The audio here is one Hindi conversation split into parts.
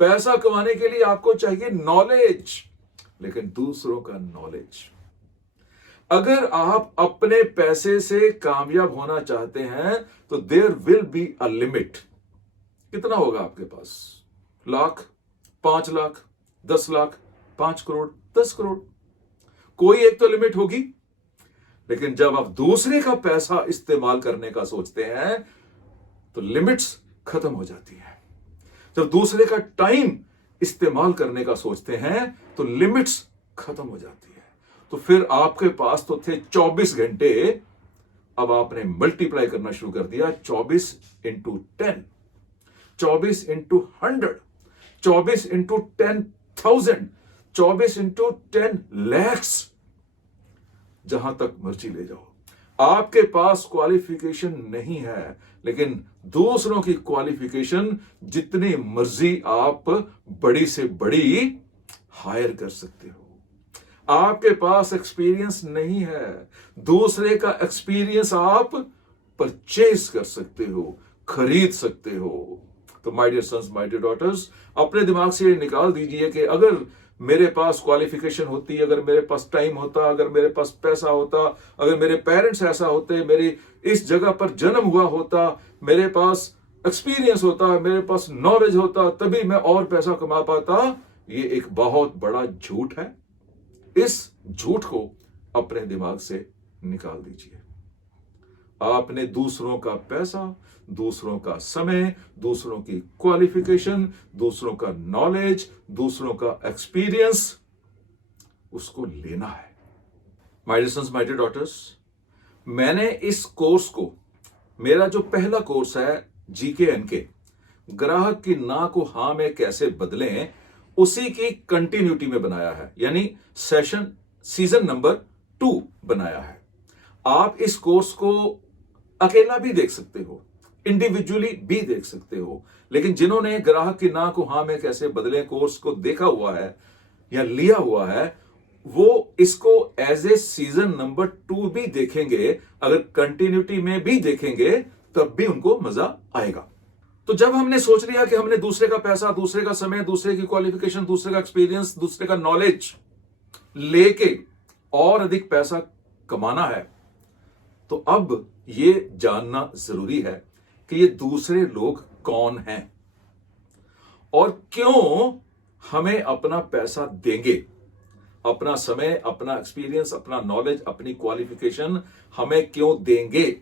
पैसा कमाने के लिए आपको चाहिए नॉलेज, लेकिन दूसरों का नॉलेज। अगर आप अपने पैसे से कामयाब होना चाहते हैं तो there will be a limit. कितना होगा आपके पास? लाख, 5 लाख, 10 लाख, 5 करोड़, 10 करोड़, कोई एक तो लिमिट होगी। लेकिन जब आप दूसरे का पैसा इस्तेमाल करने का सोचते हैं तो लिमिट्स खत्म हो जाती है। जब दूसरे का टाइम इस्तेमाल करने का सोचते हैं तो लिमिट्स खत्म हो जाती है। तो फिर आपके पास तो थे 24 घंटे, अब आपने मल्टीप्लाई करना शुरू कर दिया। 24 into 10, 24 into 100, 24 into 10,000, 24 into 10 lakhs, जहां तक मर्जी ले जाओ। आपके पास क्वालिफिकेशन नहीं है, लेकिन दूसरों की क्वालिफिकेशन जितनी मर्जी आप बड़ी से बड़ी हायर कर सकते हो। आपके पास एक्सपीरियंस नहीं है, दूसरे का एक्सपीरियंस आप परचेज कर सकते हो, खरीद सकते हो। तो my dear sons, my dear daughters, अपने दिमाग से ये निकाल दीजिए कि अगर मेरे पास क्वालिफिकेशन होती, अगर मेरे पास टाइम होता, अगर मेरे पास पैसा होता, अगर मेरे पेरेंट्स ऐसा होते, मेरी इस जगह पर जन्म हुआ होता, मेरे पास एक्सपीरियंस होता, मेरे पास नॉलेज होता, तभी मैं और पैसा कमा पाता। ये एक बहुत बड़ा झूठ है। इस झूठ को अपने दिमाग से निकाल दीजिए। आपने दूसरों का पैसा, दूसरों का समय, दूसरों की क्वालिफिकेशन, दूसरों का नॉलेज, दूसरों का एक्सपीरियंस, उसको लेना है। My dear sons, my dear daughters, मैंने इस कोर्स को, मेरा जो पहला कोर्स है GK&K, ग्राहक की ना को हां में कैसे बदलें, उसी की कंटिन्यूटी में बनाया है, यानी सीजन नंबर 2 बनाया है। आप इस कोर्स को अकेला भी देख सकते हो, इंडिविजुअली भी देख सकते हो, लेकिन जिन्होंने ग्राहक की ना को हां में कैसे बदलें कोर्स को देखा हुआ है या लिया हुआ है, वो इसको एज ए सीजन नंबर 2 भी देखेंगे। अगर कंटिन्यूटी में भी देखेंगे तब भी उनको मजा आएगा। तो जब हमने सोच लिया कि हमने दूसरे का पैसा, दूसरे का समय, दूसरे की क्वालिफिकेशन, दूसरे का एक्सपीरियंस, दूसरे का नॉलेज लेके और अधिक पैसा कमाना है, तो अब ये जानना जरूरी है कि ये दूसरे लोग कौन हैं और क्यों हमें अपना पैसा देंगे। अपना समय, अपना एक्सपीरियंस, अपना नॉलेज, अपनी क्वालिफिकेशन हमें क्यों देंगे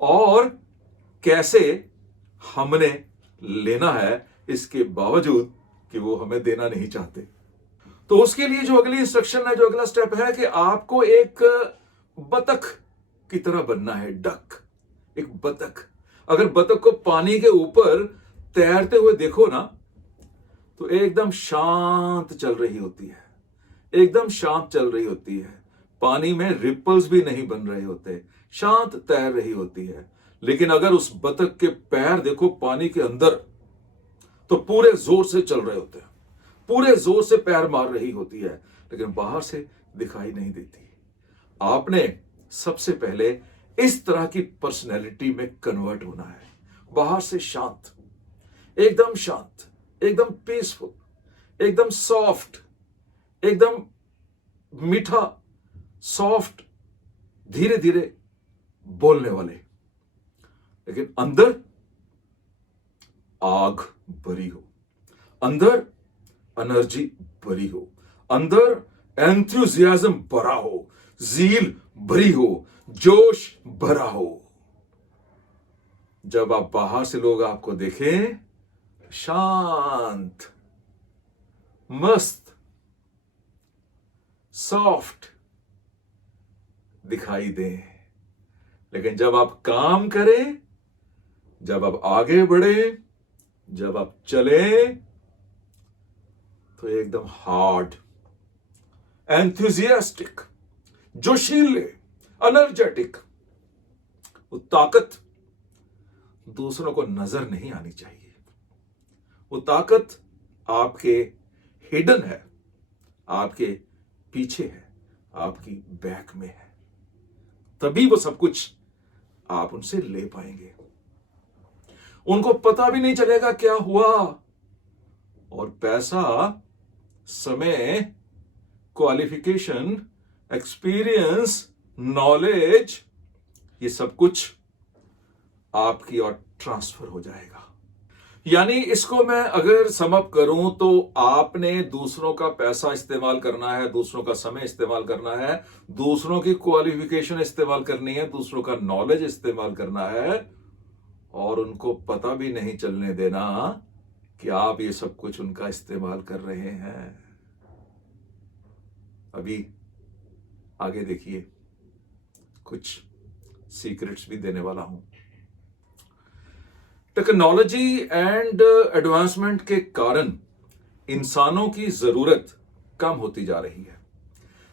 और कैसे हमने लेना है, इसके बावजूद कि वो हमें देना नहीं चाहते। तो उसके लिए जो अगली इंस्ट्रक्शन है, जो अगला स्टेप है कि आपको एक बतख की तरह बनना है। डक, एक बतख। अगर बतख को पानी के ऊपर तैरते हुए देखो ना, तो एकदम शांत चल रही होती है, एकदम शांत चल रही होती है। पानी में रिपल्स भी नहीं बन रहे होते, शांत तैर रही होती है। लेकिन अगर उस बतख के पैर देखो पानी के अंदर, तो पूरे जोर से चल रहे होते हैं, पूरे जोर से पैर मार रही होती है, लेकिन बाहर से दिखाई नहीं देती। आपने सबसे पहले इस तरह की पर्सनैलिटी में कन्वर्ट होना है। बाहर से शांत, एकदम शांत, एकदम पीसफुल, एकदम सॉफ्ट, एकदम मीठा, सॉफ्ट, धीरे धीरे बोलने वाले, लेकिन अंदर आग भरी हो, अंदर एनर्जी भरी हो, अंदर एंथुसियाज्म भरा हो, जील भरी हो, जोश भरा हो। जब आप बाहर से लोग आपको देखें, शांत, मस्त, सॉफ्ट दिखाई दे। लेकिन जब आप काम करें, जब आप आगे बढ़े, जब आप चले, तो एकदम हार्ड, एंथुसियास्टिक, जोशीले, एनर्जेटिक। वो ताकत दूसरों को नजर नहीं आनी चाहिए। वो ताकत आपके हिडन है, आपके पीछे है, आपकी बैक में है। तभी वो सब कुछ आप उनसे ले पाएंगे। उनको पता भी नहीं चलेगा क्या हुआ, और पैसा, समय, क्वालिफिकेशन, एक्सपीरियंस, नॉलेज, ये सब कुछ आपकी ओर ट्रांसफर हो जाएगा। यानी इसको मैं अगर सम अप करूं तो आपने दूसरों का पैसा इस्तेमाल करना है, दूसरों का समय इस्तेमाल करना है, दूसरों की क्वालिफिकेशन इस्तेमाल करनी है, दूसरों का नॉलेज इस्तेमाल करना है, और उनको पता भी नहीं चलने देना कि आप ये सब कुछ उनका इस्तेमाल कर रहे हैं। अभी आगे देखिए, कुछ सीक्रेट्स भी देने वाला हूं। टेक्नोलॉजी एंड एडवांसमेंट के कारण इंसानों की जरूरत कम होती जा रही है।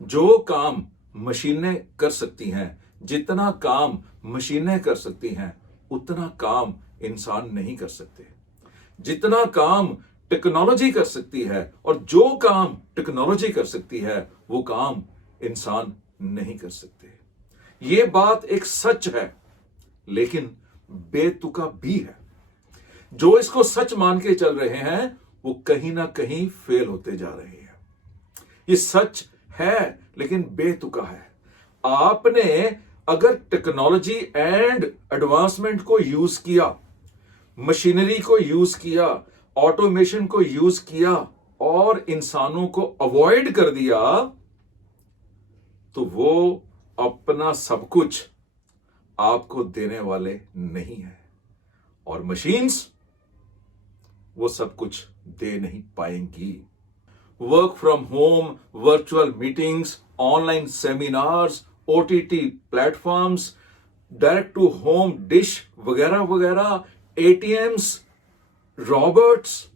जो काम मशीनें कर सकती हैं, जितना काम मशीनें कर सकती हैं, उतना काम इंसान नहीं कर सकते। जितना काम टेक्नोलॉजी कर सकती है और जो काम टेक्नोलॉजी कर सकती है, वो काम इंसान नहीं कर सकते। ये बात एक सच है, लेकिन बेतुका भी है। जो इसको सच मान के चल रहे हैं, वो कहीं ना कहीं फेल होते जा रहे हैं। ये सच है, लेकिन बेतुका है। आपने अगर टेक्नोलॉजी एंड एडवांसमेंट को यूज किया, मशीनरी को यूज किया, ऑटोमेशन को यूज किया और इंसानों को अवॉइड कर दिया, तो वो अपना सब कुछ आपको देने वाले नहीं है, और मशीन्स वो सब कुछ दे नहीं पाएंगी। Work from home, virtual meetings, online seminars, OTT platforms, direct to home dish वगैरह वगैरह, ATMs, robots,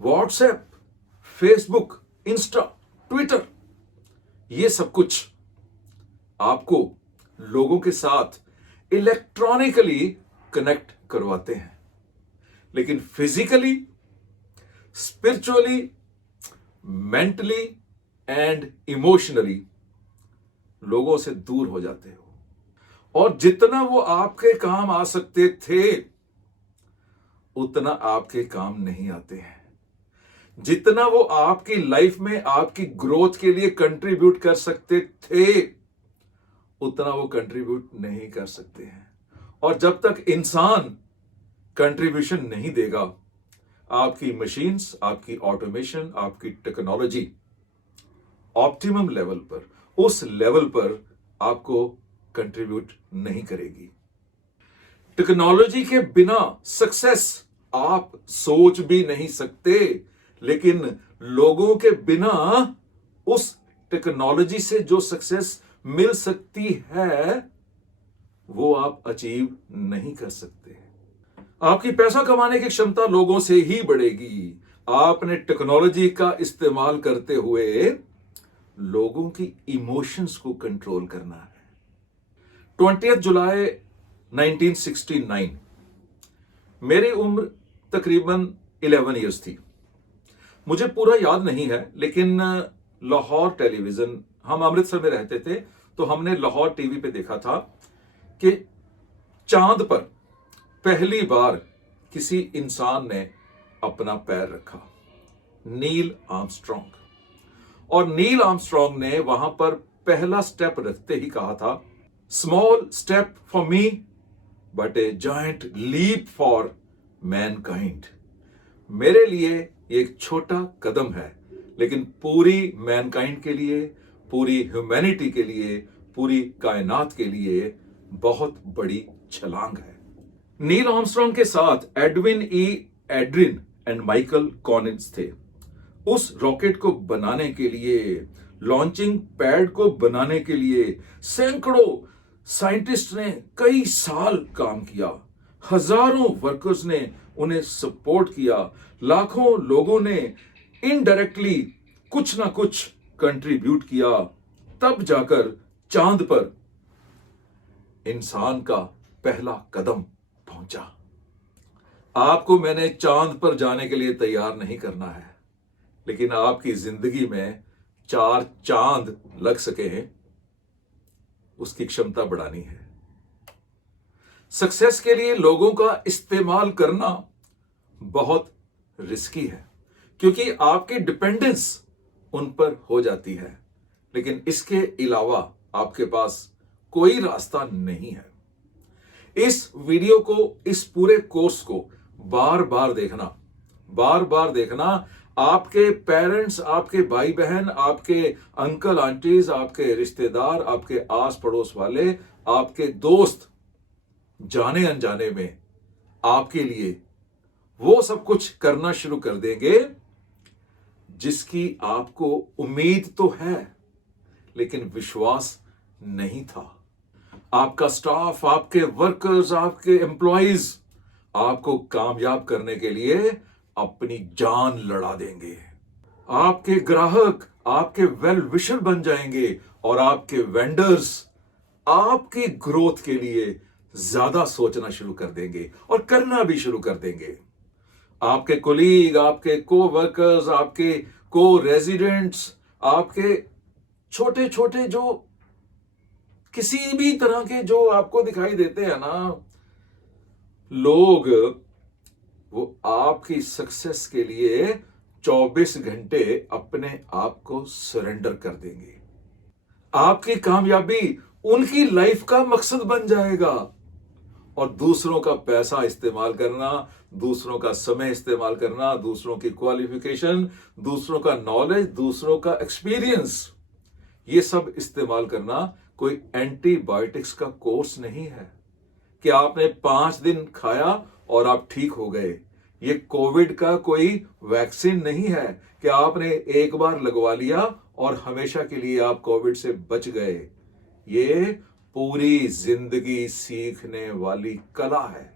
WhatsApp, Facebook, Insta, Twitter, ये सब कुछ आपको लोगों के साथ इलेक्ट्रॉनिकली कनेक्ट करवाते हैं, लेकिन physically, spiritually, mentally and emotionally लोगों से दूर हो जाते हो। और जितना वो आपके काम आ सकते थे, उतना आपके काम नहीं आते हैं। जितना वो आपकी लाइफ में आपकी ग्रोथ के लिए कंट्रीब्यूट कर सकते थे, उतना वो कंट्रीब्यूट नहीं कर सकते हैं। और जब तक इंसान कंट्रीब्यूशन नहीं देगा, आपकी मशीन्स, आपकी ऑटोमेशन, आपकी टेक्नोलॉजी ऑप्टिमम लेवल पर, उस लेवल पर आपको कंट्रीब्यूट नहीं करेगी। टेक्नोलॉजी के बिना सक्सेस आप सोच भी नहीं सकते, लेकिन लोगों के बिना उस टेक्नोलॉजी से जो सक्सेस मिल सकती है, वो आप अचीव नहीं कर सकते। आपकी पैसा कमाने की क्षमता लोगों से ही बढ़ेगी। आपने टेक्नोलॉजी का इस्तेमाल करते हुए लोगों की इमोशंस को कंट्रोल करना है। 20 जुलाई 1969, मेरी उम्र तकरीबन 11 ईयर्स थी। मुझे पूरा याद नहीं है, लेकिन लाहौर टेलीविजन, हम अमृतसर में रहते थे, तो हमने लाहौर टीवी पे देखा था कि चांद पर पहली बार किसी इंसान ने अपना पैर रखा, नील आर्मस्ट्रॉन्ग। और नील आर्मस्ट्रॉन्ग ने वहां पर पहला स्टेप रखते ही कहा था, small step for me but a giant leap for mankind. मेरे लिए एक छोटा कदम है, लेकिन पूरी मैनकाइंड के लिए, पूरी ह्यूमैनिटी के लिए, पूरी कायनात के लिए बहुत बड़ी छलांग है। नील आर्मस्ट्रॉन्ग के साथ Edwin E Adrian and Michael Collins थे। उस रॉकेट को बनाने के लिए, लॉन्चिंग पैड को बनाने के लिए सैकड़ों साइंटिस्ट ने कई साल काम किया। हजारों वर्कर्स ने उन्हें सपोर्ट किया। लाखों लोगों ने इनडायरेक्टली कुछ ना कुछ कंट्रीब्यूट किया। तब जाकर चांद पर इंसान का पहला कदम पहुंचा। आपको मैंने चांद पर जाने के लिए तैयार नहीं करना है, लेकिन आपकी जिंदगी में 4 चांद लग सके हैं, उसकी क्षमता बढ़ानी है। सक्सेस के लिए लोगों का इस्तेमाल करना बहुत रिस्की है, क्योंकि आपकी डिपेंडेंस उन पर हो जाती है। लेकिन इसके अलावा आपके पास कोई रास्ता नहीं है। इस वीडियो को, इस पूरे कोर्स को बार बार देखना। आपके पेरेंट्स, आपके भाई बहन, आपके अंकल आंटीज, आपके रिश्तेदार, आपके आस पड़ोस वाले, आपके दोस्त जाने अनजाने में आपके लिए वो सब कुछ करना शुरू कर देंगे जिसकी आपको उम्मीद तो है लेकिन विश्वास नहीं था। आपका स्टाफ, आपके वर्कर्स, आपके एम्प्लॉइज आपको कामयाब करने के लिए अपनी जान लड़ा देंगे। आपके ग्राहक आपके वेल विशर बन जाएंगे और आपके वेंडर्स आपकी ग्रोथ के लिए ज्यादा सोचना शुरू कर देंगे और करना भी शुरू कर देंगे। आपके कोलीग, आपके को वर्कर्स, आपके को रेजिडेंट्स, आपके छोटे छोटे जो किसी भी तरह के जो आपको दिखाई देते हैं ना लोग, वो आपकी सक्सेस के लिए 24 घंटे अपने आप को सरेंडर कर देंगे। आपकी कामयाबी उनकी लाइफ का मकसद बन जाएगा। और दूसरों का पैसा इस्तेमाल करना, दूसरों का समय इस्तेमाल करना, दूसरों की क्वालिफिकेशन, दूसरों का नॉलेज, दूसरों का एक्सपीरियंस, ये सब इस्तेमाल करना कोई एंटीबायोटिक्स का कोर्स नहीं है कि आपने 5 दिन खाया और आप ठीक हो गए। ये कोविड का कोई वैक्सीन नहीं है कि आपने एक बार लगवा लिया और हमेशा के लिए आप कोविड से बच गए। ये पूरी जिंदगी सीखने वाली कला है।